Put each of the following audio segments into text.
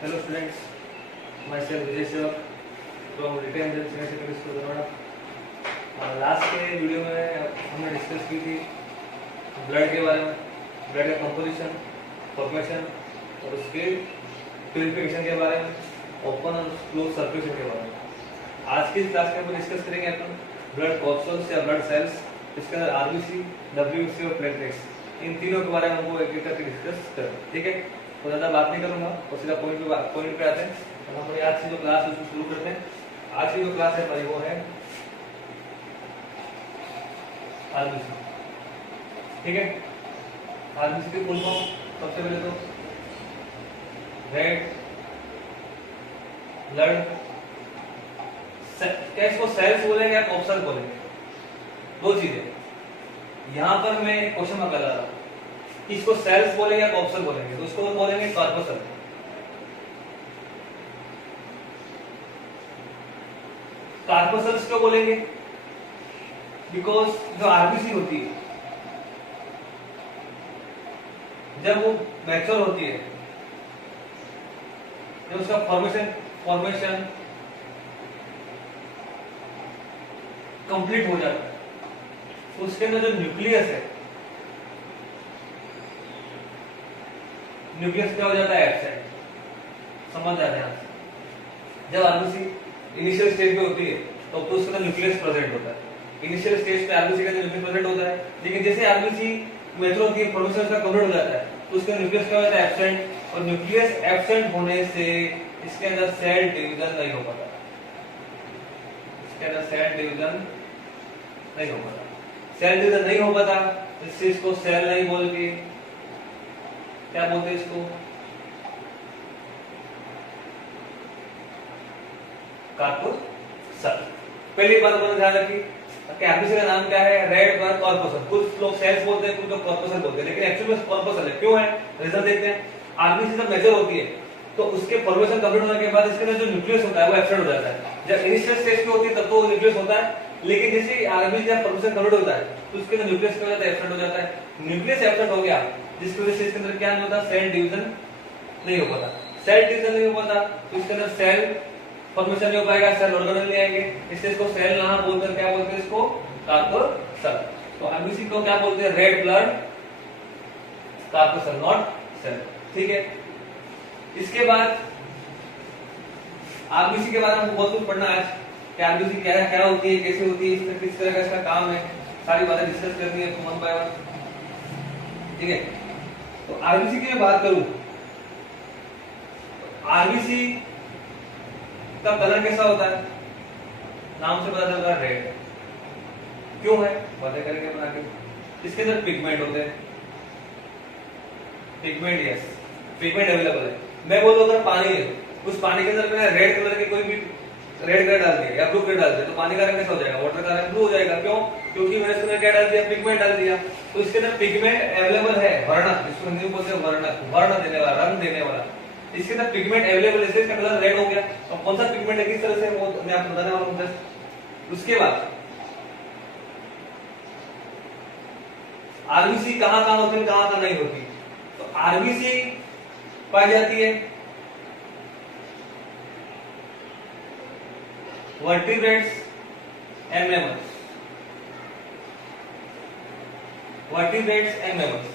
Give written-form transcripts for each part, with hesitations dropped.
Hello students, myself Vijay Shiva from Retail Senior Secondary School Dharwad. Last के video में हमने discuss की थी ब्लड के बारे में, ब्लड का कंपोजिशन, फॉर्मेशन और उसके प्यूरिफिकेशन के बारे में, ओपन और क्लोज सर्कुलेशन के बारे में। आज की क्लास में हम डिस्कस करेंगे अपन ब्लड कॉर्पस्यूल्स या ब्लड सेल्स, इसके अंदर आरबीसी, डब्ल्यूबीसी और प्लेटलेट्स, इन तीनों के बारे में हमको एक एक करके डिस्कस करें। ठीक है, तो ज़्यादा बात नहीं करूंगा और सीधा पॉइंट पे आते हैं। तो हमारी आज की जो क्लास है उसको शुरू करते हैं। आज की जो क्लास है हमारी वो है आरबीसी। ठीक है, आरबीसी की फुल फॉर्म सबसे पहले तो रेड ब्लड, क्या इसको सेल्स बोलेंगे या कॉर्पस्यूल बोलेंगे? दो चीजें। यहां पर मैं क्वेश्चन मार्क लगा रहा हूं, इसको सेल्स बोलेंगे या कॉर्पस्यूल बोलेंगे? तो इसको बोलेंगे कॉर्पस्यूल। कॉर्पस्यूल्स क्यों बोलेंगे? बिकॉज जो आरबीसी होती है जब वो मैच्योर होती है, जब उसका फॉर्मेशन कंप्लीट हो जाता है, तो उसके अंदर जो न्यूक्लियस है, न्यूक्लियस क्या हो जाता है? एब्सेंट। समझ जाते हैं। जब आरबीसी इनिशियल स्टेज पे होती है तो उसके अंदर न्यूक्लियस प्रेजेंट होता है। इनिशियल स्टेज पे आरबीसी के अंदर न्यूक्लियस प्रेजेंट होता है, लेकिन जैसे आरबीसी मैच्योर होती है, फॉर्मेशन उसका कंप्लीट हो जाता है, तो उसके अंदर न्यूक्लियस क्या हो जाता है? एब्सेंट। और न्यूक्लियस एब्सेंट होने से इसके अंदर सेल डिवीजन नहीं हो पाता। इसके अंदर सेल डिवीजन नहीं हो पाता। सेल डिवीजन नहीं हो पाता, इससे इसको सेल नहीं बोल के क्या बोलते हैं? इसको कॉर्पस्यूल। पहली बात मैंने ध्यान रखी कि आरबीसी का नाम क्या है? Red blood corpuscle. कुछ लोग सेल्स बोलते हैं, कुछ लोग कॉर्पस्यूल बोलते हैं, लेकिन एक्चुअली में कॉर्पस्यूल है। क्यों है? रीजन देखते हैं। आरबीसी जब मेजर होती है तो उसके फॉर्मेशन कंप्लीट होने के बाद इसके अंदर जो न्यूक्लियस होता है वो एब्सेंट हो जाता है। जब इनिशियल स्टेज पे होती है तब तो न्यूक्लियस होता है, लेकिन जैसे आरबीसी जब फॉर्मेशन कंप्लीट होता है तो उसके अंदर न्यूक्लियस क्या हो जाता है? एब्सेंट हो जाता है। न्यूक्लियस एब्सेंट हो गया जिसकी वजह से इसके अंदर क्या नहीं होता? सेल डिवीजन नहीं हो पाता। सेल डिवीजन नहीं हो पाता तो इसके अंदर सेल फॉर्मेशन नहीं हो पाएगा, सेल ऑर्गेनेल नहीं आएंगे, इसलिए इसको सेल ना बोलकर क्या बोलते हैं? इसको कॉर्पस्यूल। तो आरबीसी को क्या बोलते हैं? Red blood corpuscle, not cell. ठीक है, इसके बाद आरबीसी के बारे में बहुत कुछ पढ़ना है कि आरबीसी क्या है, क्या होती है, कैसे होती है, किस तरह का इसका काम है, सारी बातें डिस्कस करनी है वन बाय वन। ठीक है, तो आरबीसी की मैं बात करूं, आरबीसी का कलर कैसा होता है? नाम से पता चलता है रेड। क्यों है? बातें करेंगे बना के। इसके अंदर पिगमेंट होते हैं, पिगमेंट, यस, पिगमेंट अवेलेबल है। मैं बोलूं अगर पानी है, उस पानी के अंदर मैंने रेड कलर की कोई भी रेड कलर डाल दिया या ब्लू कलर डाल दिया तो पानी का रंग कैसा हो जाएगा? वाटर का रंग ब्लू हो जाएगा। क्यों? क्योंकि मैंने इसमें क्या डाल दिया? पिगमेंट डाल दिया। तो इसके अंदर पिगमेंट अवेलेबल है, वर्णक, जिसको हिंदी में बोलते हैं वर्णक, वर्ण देने वाला, रंग देने वाला। इसके अंदर पिगमेंट अवेलेबल है, इसका कलर रेड हो गया। और कौन सा पिगमेंट है, किस तरह से, वो मैं आपको बताने वाला हूं जस्ट। उसके बाद आरबीसी कहां होती है, कहां नहीं होती? तो आरबीसी पाई जाती है vertebrates and mammals. Vertebrates and mammals,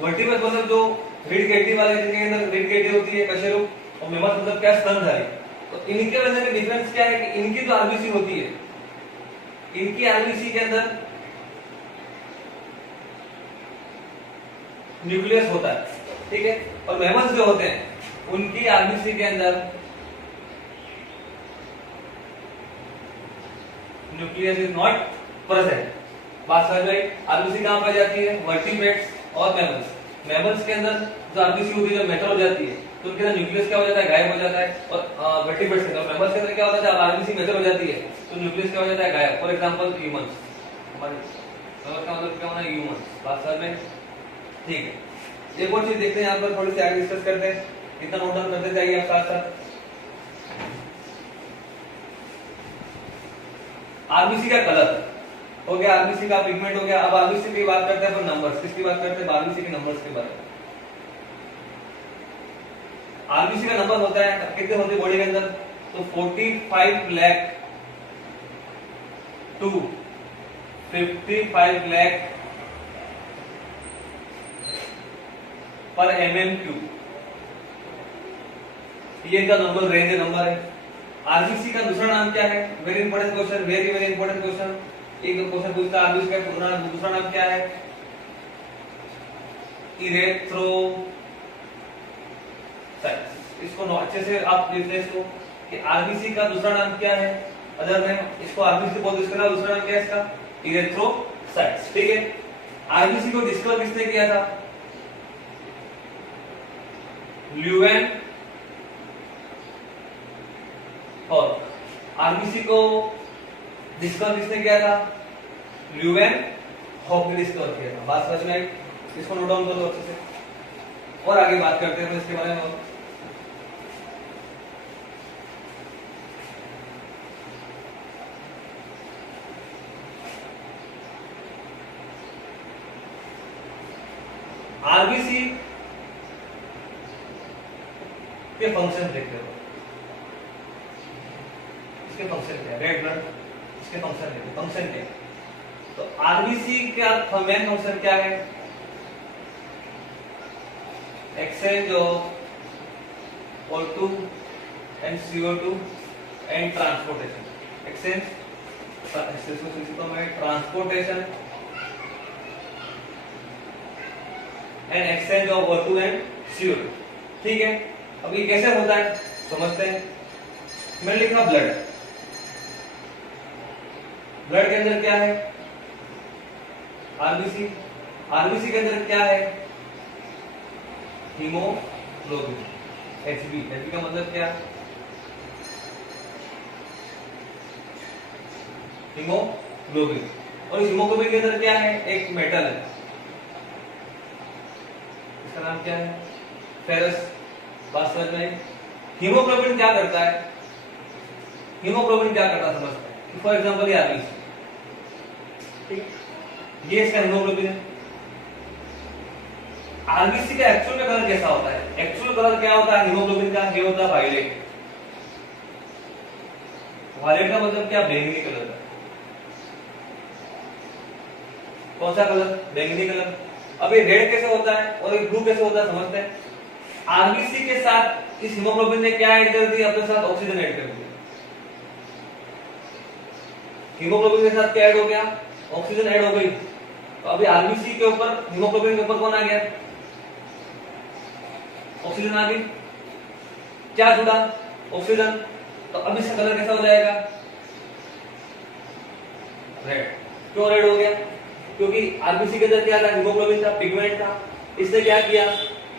vertebrates मतलब जो रीढ़ की हड्डी वाले, जिनके अंदर रीढ़ की हड्डी होती है, कशेरुक, और मैमल्स मतलब क्या? स्तनधारी। तो इनके अंदर में डिफरेंस क्या है कि इनकी जो आरबीसी होती है, इनकी आरबीसी के अंदर न्यूक्लियस होता है। ठीक है, और मैमल्स जो होते हैं उनकी आरबीसी के अंदर न्यूक्लियस इज नॉट प्रेजेंट। बात समझ में आई? आरबीसी कहां पाई जाती है? वर्टिब्रेट्स और मैमल्स। मैमल्स के अंदर जो आरबीसी होती है, जब मैच्योर हो जाती है तो उनके अंदर न्यूक्लियस क्या हो जाता है? गायब हो जाता है। और वर्टिब्रेट्स के अंदर, मैमल्स के अंदर क्या होता है? जब आरबीसी मैच्योर हो जाती है तो न्यूक्लियस क्या हो जाता है? गायब। फॉर एग्जांपल ह्यूमंस, हमारे का मतलब क्या होना है? ह्यूमंस। बात समझ में? ठीक है, एक और चीज देखते हैं, यहाँ पर थोड़ी सी आगे डिस्कस करते हैं, इतना नोट डाउन करते जाइए आप साथ साथ। आरबीसी का कलर हो गया, आरबीसी का पिगमेंट हो गया। अब आरबीसी की बात करते हैं अपन नंबर्स। किसकी बात करते हैं? आरबीसी के नंबर्स के बारे में। आरबीसी का नंबर होता है कितने होते हैं बॉडी के अंदर, तो 45 लाख टू 55 लाख पर mm3, ये इनका नंबर रेंज नंबर है। आरबीसी का दूसरा नाम क्या है, very important question, very very important question. एक क्वेश्चन पूछता है आरबीसी का दूसरा नाम क्या है, इरेथ्रोसाइट्स। इसको अच्छे से आप लिख लें इसको कि आरबीसी का दूसरा नाम क्या है, अदर नेम, इसको आरबीसी बोलते हैं, इसका दूसरा नाम क्या है इसका, इरेथ्रोसाइट्स। ठीक है, आरबीसी को डिस्कवर किसने किया था, ल्यूवेन और आरबीसी को डिस्कवर किसने किया था, ल्यूवेन हॉक ने डिस्कवर किया था। बात समझ में आई, इसको नोट डाउन कर लो अच्छे से और आगे बात करते हैं इसके बारे में। आरबीसी के फंक्शन देखते हो, इसके फंक्शन क्या है, रेड ब्लड, इसके फंक्शन देखते, फंक्शन क्या है, तो आरबीसी का मेन फंक्शन क्या है, exchange of O2 and CO2 and transportation, exchange transportation and exchange of O2 and CO2। ठीक है, अब ये कैसे होता है समझते हैं। मैंने लिखा ब्लड, ब्लड के अंदर क्या है, आरबीसी, आरबीसी के अंदर क्या है, हीमोग्लोबिन, एचबी, एचबी का मतलब क्या, हीमोग्लोबिन, और इस हीमोग्लोबिन के अंदर क्या है, एक मेटल है, इसका नाम क्या है, फेरस। बात समझ में, हीमोग्लोबिन क्या करता है, हीमोग्लोबिन क्या करता है समझते हैं। फॉर एग्जांपल ये आरबीसी, ठीक है, ये इसका हीमोग्लोबिन है। आरबीसी का एक्चुअल में कलर कैसा होता है, एक्चुअल कलर क्या होता है हीमोग्लोबिन का, ये होता है वायलेट। वायलेट का मतलब क्या, बैंगनी कलर का। कौन सा कलर, बैंगनी कलर। अब ये रेड कैसे होता है और ये ब्लू कैसे होता है समझते हैं। आरबीसी के साथ इस हीमोग्लोबिन ने क्या ऐड कर दिया, अपने साथ ऑक्सीजन ऐड कर दिया। हीमोग्लोबिन के साथ क्या ऐड हो गया, ऑक्सीजन ऐड हो गई। तो अभी आरबीसी के ऊपर, हीमोग्लोबिन के ऊपर कौन आ गया, ऑक्सीजन आ गई। क्या जुड़ा, ऑक्सीजन। तो अब इसका कलर कैसा हो जाएगा, रेड। क्यों रेड हो गया, क्योंकि आरबीसी के अंदर क्या था, हीमोग्लोबिन था, पिगमेंट था। इसने क्या किया,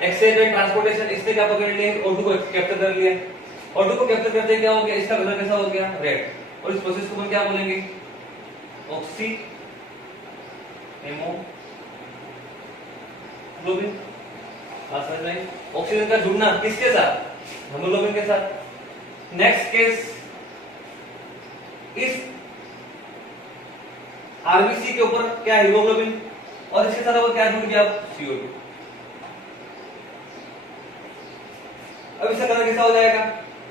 एक्सचेंज एंड ट्रांसपोर्टेशन, इसने क्या पकड़ लिया, O2 को कैप्चर कर लिया। O2 को कैप्चर करते क्या हो गया, इसका कलर कैसा हो गया, रेड। और इस प्रोसेस को हम क्या बोलेंगे, ऑक्सी हेमोग्लोबिन। समझ में, ऑक्सीजन का जुड़ना किसके साथ, हीमोग्लोबिन के साथ। नेक्स्ट केस, इस आरबीसी के ऊपर क्या, हीमोग्लोबिन, और इसके साथ वो क्या जुड़ गया, CO2। अब इसका कलर कैसा हो जाएगा,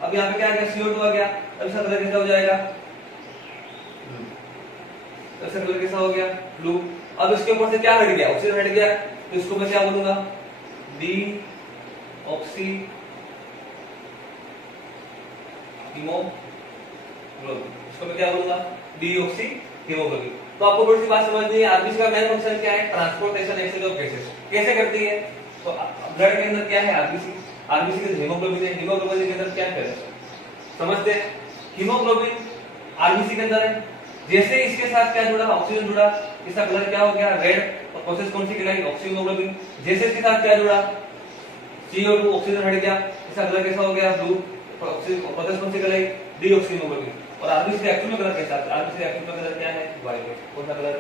अब यहाँ पे क्या आ गया, CO2 आ गया। अब इसका कलर कैसा हो जाएगा, ब्लू। इसका कलर कैसा हो गया, ब्लू। अब इसके ऊपर से क्या हट गया, ऑक्सीजन हट गया, तो इसको मैं क्या बोलूंगा, डी ऑक्सी हीमोग्लोबिन। इसको मैं क्या बोलूंगा, डी ऑक्सी हीमोग्लोबिन। तो आपको बड़ी सी बात समझ नहीं है, आरबीसी का मेन फंक्शन क्या है, ट्रांसपोर्टेशन, एक्सचेंज ऑफ गैसेस। कैसे करती है, तो ब्लड के अंदर क्या है, आरबीसी, आरबीसी के अंदर हीमोग्लोबिन है, हीमोग्लोबिन के अंदर क्या है, समझते हैं। हीमोग्लोबिन आरबीसी के अंदर है, जैसे इसके साथ क्या जुड़ा, ऑक्सीजन जुड़ा, इसका कलर क्या हो गया, रेड। और प्रोसेस कौन सी कहलाई, ऑक्सीहीमोग्लोबिन। जैसे इसके साथ क्या जुड़ा, CO2, ऑक्सीजन हट गया, इसका कलर कैसा हो गया, ब्लू। प्रोसेस कौन सी कहलाई, डीऑक्सीहीमोग्लोबिन। और आरबीसी का एक्चुअल कलर कैसा है, आरबीसी का एक्चुअल कलर क्या है, वायलेट। कौन सा कलर,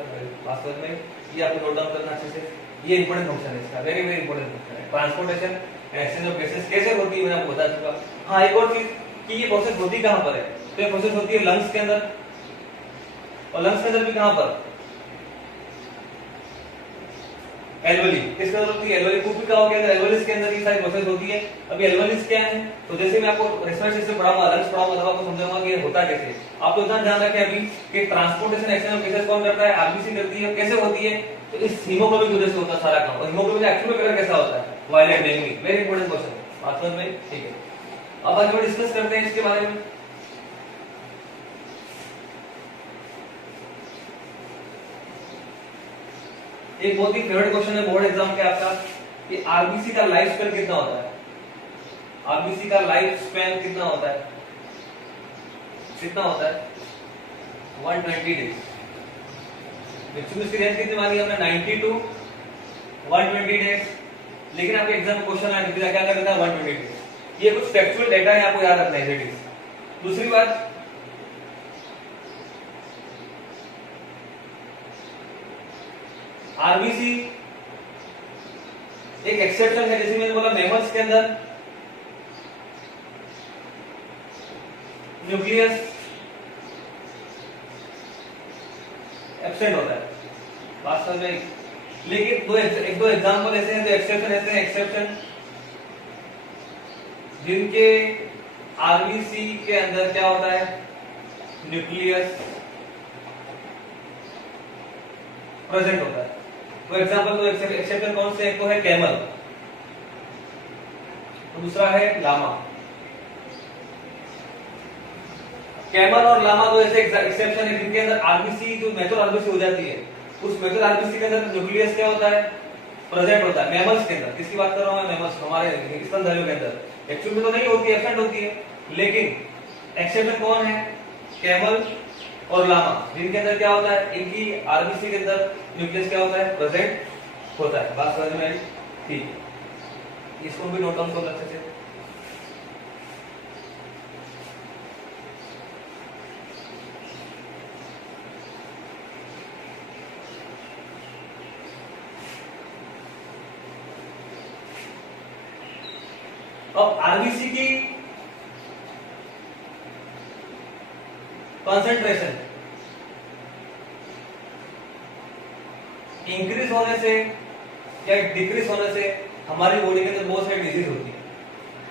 वास्तव में ये आपको नोट डाउन करना अच्छे से। ये इंपॉर्टेंट फंक्शन है इसका, वेरी वेरी इंपॉर्टेंट फंक्शन है। ट्रांसपोर्टेशन एक्सचेंज ऑफ गैसेस कैसे होती है मैंने आपको बता चुका। हाँ, एक और चीज कि ये प्रोसेस होती कहां पर है, तो ये प्रोसेस होती है लंग्स के अंदर, और लंग्स के अंदर भी कहां पर, एल्वेली किसके अंदर होती है? एल्वेली पुपिका के अंदर, एल्वेलिस के अंदर ये सारी प्रोसेस होती है। अभी एल्वेलिस क्या है? तो जैसे मैं आपको रेस्पिरेशन से पढ़ाऊंगा, लंग्स पढ़ाऊंगा, तब आपको समझाऊंगा कि ये होता कैसे। आप तो इतना ध्यान रखें अभी कि ट्रांसपोर्टेशन एक्सटर्नल केसेस कौन करता है? आरबीसी करती है। कैसे होती है? तो इस हीमोग्लोबिन की वजह से होता है सारा काम। और हीमोग्लोबिन एक्चुअली कलर कैसा होता है? वायलेट नहीं। वेरी इंपॉर्टेंट क्वेश्चन है, बात समझ में? ठीक है, अब आगे हम डिस्कस करते हैं इसके बारे में। एक बहुत ही फेवरेट क्वेश्चन है बोर्ड एग्जाम के आपका कि आरबीसी का लाइफ स्पैन कितना होता है? आरबीसी का लाइफ स्पैन कितना होता है? कितना होता है? 120 डेज। मैक्सिमम इसकी रेंज कितनी मानी हमने? 90 टू 120 डेज। लेकिन आपके एग्जाम में क्वेश्चन आया क्या कर देता है? 120 डेज। ये कुछ फैक्चुअल डेटा है, आपको याद रखना है। दूसरी बात, आरबीसी एक एक्सेप्शन है, जैसे मैंने बोला मैमल्स के अंदर न्यूक्लियस एब्सेंट होता है, वास्तव में। लेकिन एक दो एग्जांपल ऐसे हैं जो एक्सेप्शन ऐसे हैं, एक्सेप्शन जिनके आरबीसी के अंदर क्या होता है? न्यूक्लियस प्रेजेंट होता है। तो एग्जांपल तो एक्सेप्शन कौन से? एक तो है कैमल, तो दूसरा है लामा। कैमल और लामा दो ऐसे एक्सेप्शन है जिनके अंदर आरबीसी जो मैच्योर आरबीसी हो जाती है, उस मैच्योर आरबीसी के अंदर न्यूक्लियस क्या होता है? प्रेजेंट होता है। मैमल्स के अंदर, किसकी बात कर रहा हूं मैं? मैमल्स, हमारे स्तनधारियों के अंदर एक्चुअली में तो नहीं होती है, एब्सेंट होती है। लेकिन एक्सेप्शन कौन है? कैमल और लामा, जिनके अंदर क्या होता है? इनकी आरबीसी के अंदर न्यूक्लियस क्या होता है? प्रेजेंट होता है। बात समझ में आई? ठीक है, इसको भी नोट डाउन करो अच्छे से। अब आरबीसी की कंसंट्रेशन इंक्रीज होने से या डिक्रीज होने से हमारी बॉडी के अंदर बहुत सारी डिजीज होती है।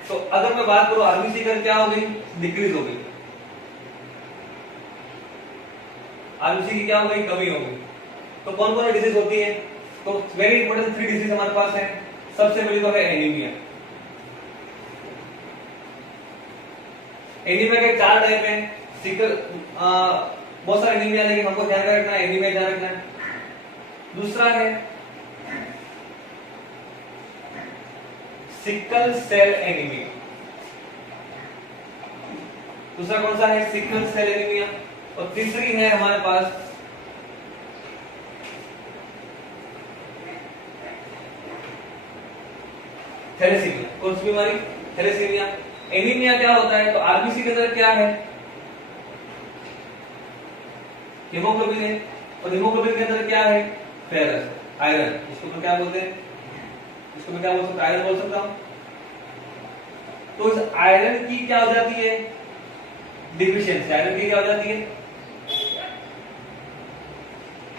तो अगर मैं बात करूं आरबीसी का क्या हो गई? डिक्रीज हो गई। आरबीसी की क्या हो गई? कमी हो गई। तो कौन कौन सी डिजीज होती है? तो वेरी इंपॉर्टेंट 3 डिजीज हमारे पास है। सबसे पहली तो है एनीमिया। एनीमिया के 4 टाइप हैं। सिकल बहुत सारे एनीमिया, लेकिन हमको ध्यान रखना है एनीमिया ध्यान रखना है। दूसरा है सिकल सेल एनीमिया। दूसरा कौन सा है? Sickle cell anaemia. और तीसरी है हमारे पास थैलेसीमिया। कौन सी बीमारी? थैलेसीमिया। एनीमिया क्या होता है? तो आरबीसी के अंदर क्या है? हीमोग्लोबिन है। और हीमोग्लोबिन के अंदर क्या है? Ferrous, iron. इसको तो क्या बोलते हैं? इसको मैं क्या बोल सकता? आयरन बोल सकता हूं। तो इस आयरन की क्या हो जाती है? डिफिशियंसी। आयरन की क्या हो जाती है?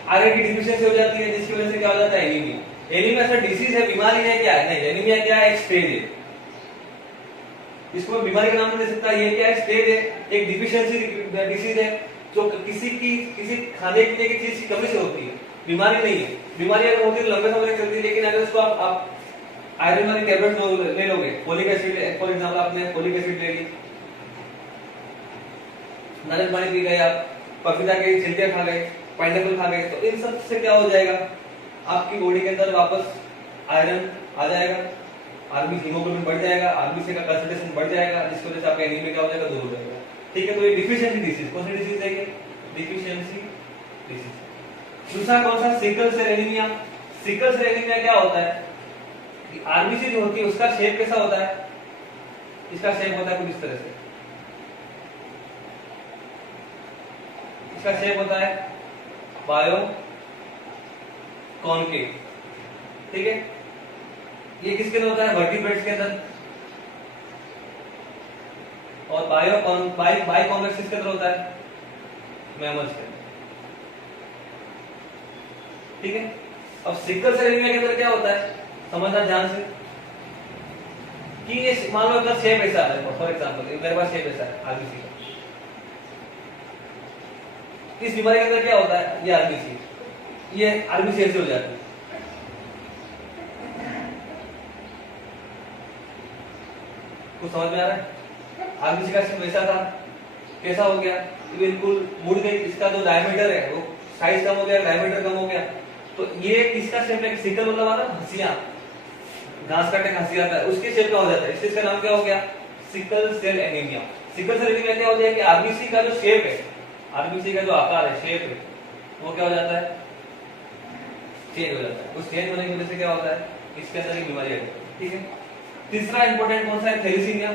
आयरन की डिफिशियंसी हो जाती है, जिसकी वजह से क्या हो जाता है? एनीमिया। एनीमिया ऐसा डिसीज है, बीमारी है क्या? नहीं, एनीमिया क्या है? एक स्टेज है। इसको मैं बीमारी का नाम नहीं दे सकता। ये क्या है? स्टेज है, एक डिफिशियंसी डिसीज है जो किसी खाने पीने की चीज की कमी से होती है, बीमारी नहीं है। बीमारी अगर होती है तो लंबे समय तक चलती है। लेकिन अगर उसको आप आयरन वाली टैबलेट ले लोगे, फोलिक एसिड फॉर एग्जांपल, आपने फोलिक एसिड ले ली, नारियल पानी पी गए, आप पपीता के छिलके खा गए, पाइनएप्पल खा गए, तो इन सब से क्या हो जाएगा? आपकी बॉडी के अंदर वापस आयरन आ जाएगा, आरबीसी हीमोग्लोबिन बढ़ जाएगा, आरबीसी का कंसंट्रेशन बढ़ जाएगा, जिसकी वजह से आपका एनीमिया क्या हो जाएगा? दूर हो जाएगा। ठीक है, तो ये डिफिशियंसी डिसीज, कौन सी डिसीज है ये? Deficiency disease. दूसरा कौन सा? Sickle cell anaemia. Sickle cell anaemia क्या होता है? आरबीसी जो होती है उसका शेप कैसा होता है? इसका शेप होता है कुछ इस तरह से। इसका शेप होता है बायो कॉनकेव। ठीक है, ये किसके अंदर होता है? वर्टिब्रेट्स के अंदर। और बाई कॉन्वेक्स किसके अंदर होता है? मैमल्स के अंदर। ठीक है, अब सिकल सेल एनीमिया के अंदर क्या होता है, समझना ध्यान से, कि ये मान लो अगर शेप ऐसा है, फॉर एग्जांपल मेरे पास शेप ऐसा है आरबीसी का, इस बीमारी के अंदर क्या होता है, ये आरबीसी ऐसे हो जाती है। कुछ समझ में आ रहा है? आरबीसी का शेप वैसा था, कैसा हो गया, बिल्कुल मुड़ गई, इसका जो डायमीटर है वो साइज कम हो गया, डायमीटर कम हो गया। तो ये किसका शेप है, सिकल मतलब आता है हंसिया, घास काटने का हंसिया आता है, उसके शेप का हो जाता है, इसका नाम क्या हो गया, sickle cell anaemia. Sickle cell anaemia क्या होता है कि आरबीसी का जो शेप है, आरबीसी का जो आकार है, शेप है, वो क्या हो जाता है, चेंज हो जाता है। उस चेंज होने की वजह से क्या होता है, इसके अंदर एक बीमारी आती है। ठीक है, तीसरा इंपॉर्टेंट कौन सा है, थैलेसीमिया।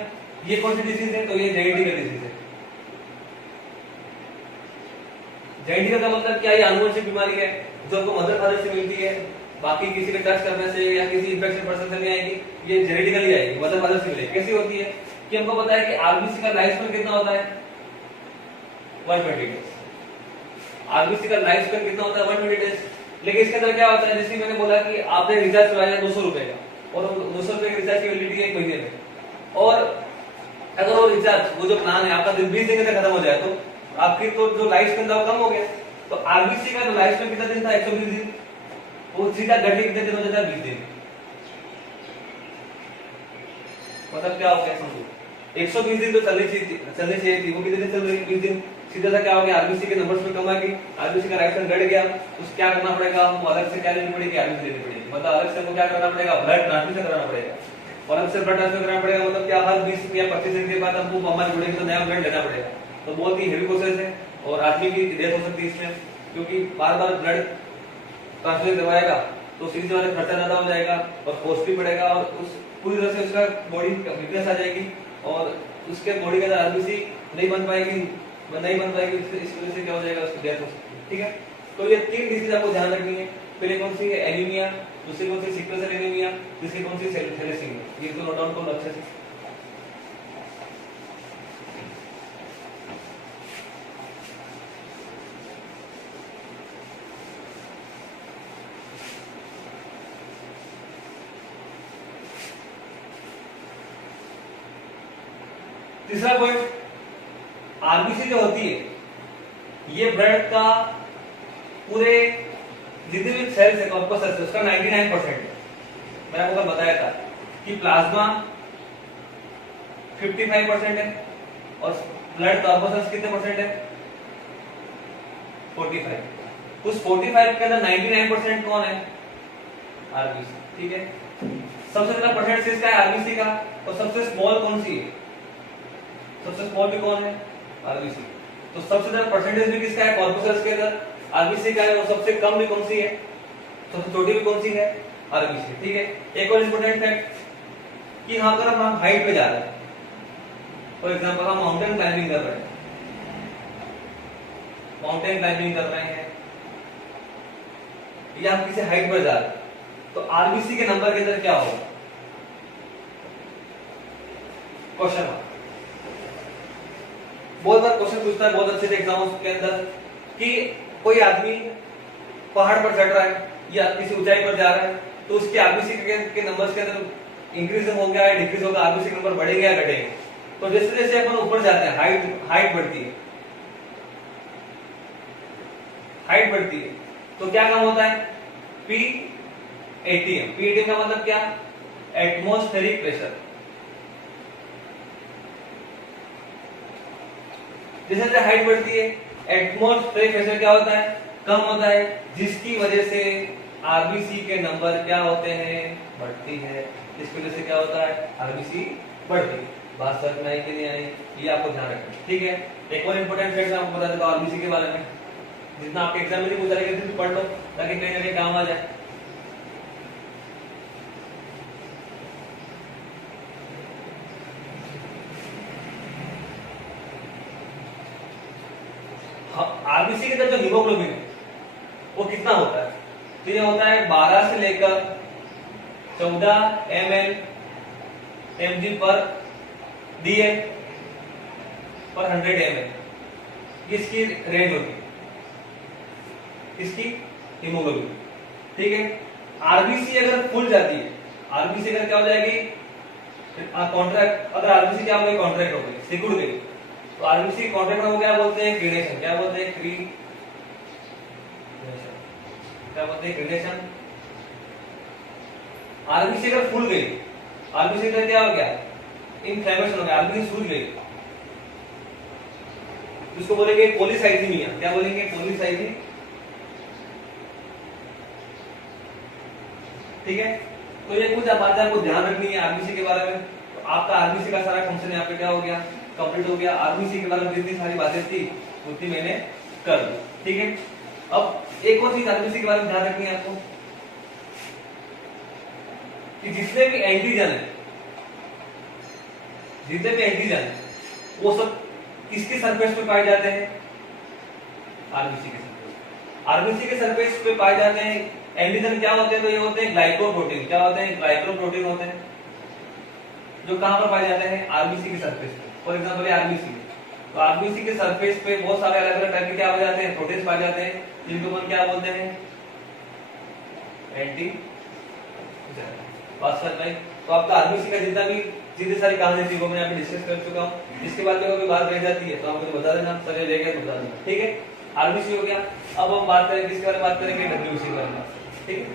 ये कौन सी डिजीज है, तो ये जेनेटिकल डिजीज है। जेनेटिकल का मतलब क्या, ये आनुवंशिक बीमारी है जो आपको मदर फादर से मिलती है, बाकी किसी के टच करने से या किसी इन्फेक्शन पर्सन से नहीं आएगी, ये जेनेटिकली आएगी, मदर फादर से मिलेगी। कैसी होती है कि हमको पता है कि आरबीसी का लाइफ स्पैन कितना होता है, 120 डेज। आरबीसी का लाइफ स्पैन कितना होता है, 120 डेज। लेकिन इसके अंदर क्या होता है, जैसे मैंने बोला कि आपने रिचार्ज करवाया 200 रुपए का, और 200 रुपए की रिचार्ज की वैलिडिटी है 1 महीने में, और अगर वो रिचार्ज, वो जो प्लान है आपका 20 दिन तक खत्म हो जाए, तो आपकी तो जो लाइफ स्पैन था कम हो गया। तो आरबीसी का जो लाइफ स्पैन कितना दिन था, 120 दिन, वो सीधा घट के कितने दिन हो जाता है, 20 दिन। मतलब क्या हो गया, समझो 120 दिन तो चलनी चाहिए थी, वो कितने दिन चल रही है, 20 दिन। सीधा सा क्या हो गया, आरबीसी के नंबर्स में कम आ गई, आरबीसी का लाइफ स्पैन घट गया, तो क्या करना पड़ेगा, हमको अलग से क्या लेनी पड़ेगी, आरबीसी लेनी पड़ेगी। मतलब अलग से हमको क्या करना पड़ेगा, ब्लड ट्रांसफ्यूजन कराना पड़ेगा, और अलग से ब्लड ट्रांसफ्यूजन कराना पड़ेगा। मतलब क्या, हर 20 या 25 दिन के बाद हमको हमारे जुड़ेगी तो नया ब्लड लेना पड़ेगा। तो बहुत ही हेवी प्रोसेस है, और आदमी की डेथ हो सकती है इसमें, क्योंकि बार बार ब्लड ट्रांसफ्यूजन करवाएगा तो सीरीज वाले खर्चा ज्यादा हो जाएगा और कॉस्ट भी पड़ेगा, और उस पूरी तरह से उसका बॉडी वीकनेस आ जाएगी, और उसके बॉडी के अंदर आरबीसी नहीं बन पाएगी, इस वजह से क्या हो जाएगा, उसकी डेथ हो सकती है। ठीक है, तो ये 3 डिजीज आपको ध्यान रखनी है। पहले कौन सी है, एनीमिया, दूसरी कौन सी, सिकल सेल एनीमिया, तीसरी कौन सी, थैलेसीमिया। ये तो नोट डाउन करो अच्छे से। तीसरा पॉइंट, आरबीसी जो होती है, ये ब्लड का पूरे जितने भी सेल्स है, कॉर्पस उसका 99% है। मैंने आपको बताया था कि प्लाज्मा 55% है, और ब्लड कॉर्पस कितने परसेंट है, 45। उस 45 के अंदर 99% कौन है, आरबीसी। ठीक है, सबसे ज्यादा परसेंट इसका है आरबीसी का, और सबसे स्मॉल कौन सी है, सबसे स्मॉल भी कौन है, आरबीसी। तो सबसे ज्यादा परसेंटेज भी किसका है, कॉर्पस के अंदर आरबीसी का है, और सबसे कम भी कौन सी है, सबसे छोटी भी कौन सी है, आरबीसी। ठीक है, एक और इंपॉर्टेंट फैक्ट कि यहां पर हम हाइट पे जा रहे हैं, फॉर एग्जांपल हम माउंटेन क्लाइंबिंग कर रहे हैं, या हम किसी हाइट पर जा रहे हैं, तो आरबीसी के नंबर के अंदर क्या होगा, क्वेश्चन मार्क। बहुत बार क्वेश्चन पूछता है बहुत अच्छे एग्जाम्स के अंदर कि कोई आदमी पहाड़ पर चढ़ रहा है या किसी ऊंचाई पर जा रहा है, तो उसके आरबीसी के नंबर्स के अंदर इंक्रीज हो गया है, डिक्रीज होगा, आरबीसी के नंबर बढ़ेंगे या घटेंगे। तो जैसे जैसे अपन ऊपर जाते हैं, हाइट बढ़ती है, तो क्या काम होता है, P-ATM। P-ATM का मतलब क्या, एटमॉस्फेरिक प्रेशर। जैसे जैसे हाइट बढ़ती है, एटमॉस्फेरिक प्रेशर क्या होता है, कम होता है, जिसकी वजह से आरबीसी के नंबर क्या होते हैं, बढ़ती है। इसकी वजह से क्या होता है, आरबीसी बढ़ती है। बात समझ में आई कि नहीं आई, ये आपको ध्यान रखना है। ठीक है, एक और इंपॉर्टेंट फैक्ट मैं आपको बता देता हूं आरबीसी के बारे में, जितना आपके एग्जाम में नहीं पूछा रहेगा पढ़ लो, ताकि कहीं ना कहीं काम आ जाए। आरबीसी के अंदर जो हीमोग्लोबिन है वो कितना होता है, तो ये होता है 12 से लेकर 14 ml mg पर dl पर 100 ml, इसकी रेंज होती है, इसकी हीमोग्लोबिन। ठीक है, आरबीसी अगर फुल जाती है, आरबीसी अगर क्या हो जाएगी, कॉन्ट्रैक्ट, अगर आरबीसी क्या हो गई, कॉन्ट्रैक्ट हो गई, सिकुड़ गई, तो आरबीसी कॉन्ट्रैक्ट में वो क्या बोलते हैं, क्रीडेशन, क्या बोलते हैं, क्या बोलते हैं, क्रीडेशन। आरबीसी अगर फूल गई, आरबीसी का क्या हो गया, इन्फ्लेमेशन हो गया, आरबीसी सूज गई, इसको बोलेंगे पॉलीसाइथीमिया। क्या बोलेंगे, पॉलीसाइथी। ठीक है, तो ये कुछ बातें आपको ध्यान रखनी है आरबीसी के बारे में। तो आपका आरबीसी का सारा फंक्शन यहाँ पे क्या हो गया, कंप्लीट हो गया। आरबीसी के बारे में जितनी सारी बातें थी उतनी मैंने कर दी। ठीक है, अब एक और चीज आरबीसी के बारे में ध्यान रखनी है आपको कि जितने भी एंटीजन है, जितने भी एंटीजन है वो सब किसके सरफेस पे पाए जाते हैं, आरबीसी के सरफेस। आरबीसी के सरफेस पे पाए जाते हैं एंटीजन क्या होते हैं, तो ये होते हैं ग्लाइकोप्रोटीन। क्या होते हैं, ग्लाइकोप्रोटीन होते हैं, जो कहां पर पाए जाते हैं, आरबीसी के सरफेस पे। फॉर एग्जांपल आरबीसी, तो आरबीसी के सरफेस पे बहुत सारे अलग अलग टाइप के क्या हो जाते हैं, प्रोटीन्स पाए जाते हैं, जिनको अपन क्या बोलते हैं, एंटी भाई। तो आपका आरबीसी का जितना भी जितनी सारी कहानी थी वो मैं यहाँ पे डिस्कस कर चुका हूँ। इसके बाद में कोई बात रह जाती है तो आप मुझे बता देना, सर लेके बता देना। ठीक है, आरबीसी हो गया। अब हम बात करेंगे किसके बारे में बात करेंगे, डब्ल्यूबीसी के बारे में। ठीक है।